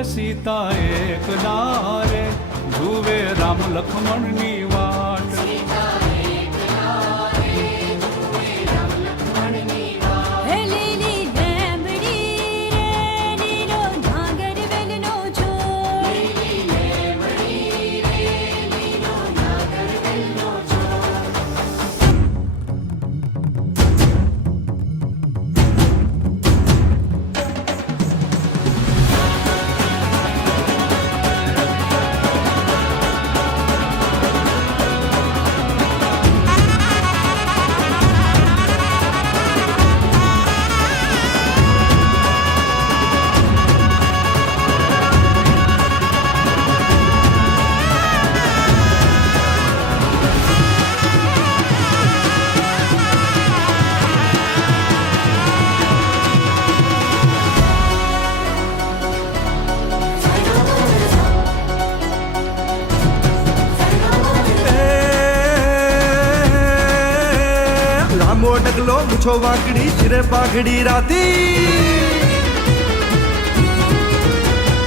સીતા એકલા રે જુએ રામ લક્ષ્મણની વાટ. હે લીલી લેમડી રે લીલો નાગર વેલનો છોડ. લાંબો ડગલો મૂછો વાંકડી શિરે પાઘડી રાતી.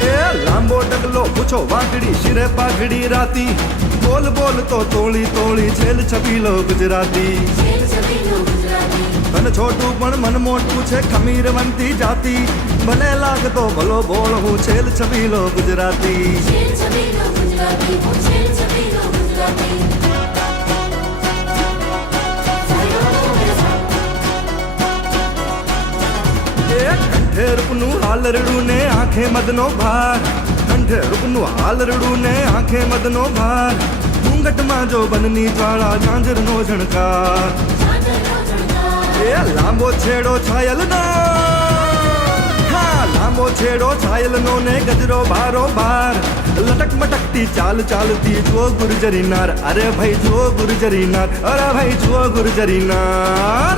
એ લાંબો ડગલો મૂછો વાંકડી શિરે પાઘડી રાતી. બોલ બોલ તો તોળી તોળી છેલ છબીલો ગુજરાતી. મન છોટું પણ મન મોટું છે ખમીરવંતી જાતિ. મને લાગતો ભલો બોલ હું છેલ છબીલો ગુજરાતી. કંઠે રૂપનું હાલરડું ને આંખે મદનો ભાર. કંઠે રૂપનું હાલરડું ને આંખે મદનો ભાર. ઘૂંઘટમાં જો બનની જ્વાળા ઝાંઝરનો ઝણકાર. એ લાંબો છેડો છાયલનો, હા લાંબો છેડો છાયલનો ને ગજરો બારો બાર. લટક મટકતી ચાલ ચાલતી જુઓ ગુર્જરી નાર. અરે ભાઈ જુઓ ગુર્જરી નાર, અરે ભાઈ જુઓ ગુર્જરી નાર.